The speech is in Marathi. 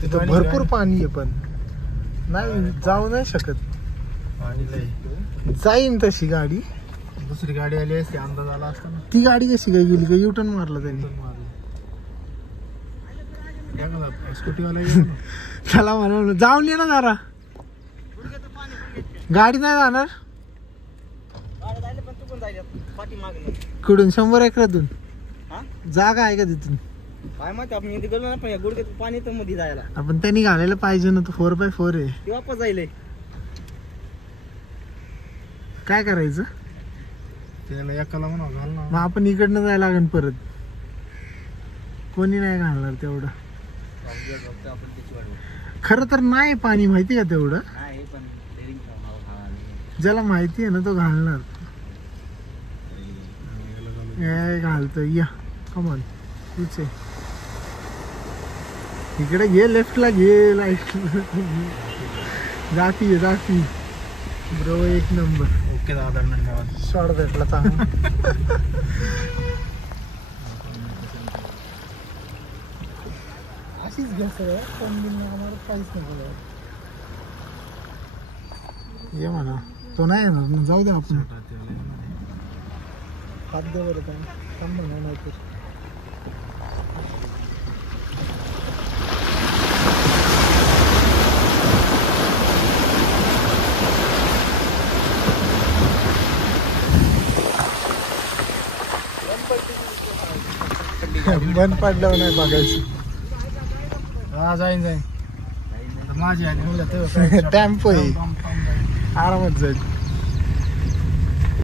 तिथं भरपूर पाणी आहे पण नाही जाऊ नाही शकत. जाईन तशी गाडी. दुसरी गाडी आली असती अंदाज आला असता ना. ती गाडी कशी काय गेली का युटर्न मारला त्यांनी. स्कूटीवाला त्याला म्हणा जाऊन ये ना जरा. गाडी नाही जाणार कुठून 100 एकरातून जागा आहे का तिथून काय माहिती आपण इथे गेलो ना पण या गुडघ्यात पाणी तर मध्ये जायला आपण त्यांनी घालायला पाहिजे ना. तो 4x4 आहे. ते वापस जाईल काय करायचं त्याला एकाला म्हणा घाल ना. मग आपण इकडनं जायला लागेल परत. कोणी नाही घालणार तेवढं. खरं तर नाही पाणी माहिती का तेवढं. ज्याला माहिती आहे ना तो घालणार. घालतोय या कमॉन तुझे इकडे घे लेफ्टला घे लाईट जाती जाती ब्रो. एक नंबर. ओके दादा धन्यवाद. शॉर्ट भेटला चांगला. अशीच घ्या सगळं आम्हाला काहीच नाही. ये म्हणा तो नाही येणार जाऊ दे आपण. हात दे बरं काम म्हणा नाही तर. बंद पडल्यावर नाही बघायचं. हा जाईन माझी आली टेम्पो आहे आरामात जाईल.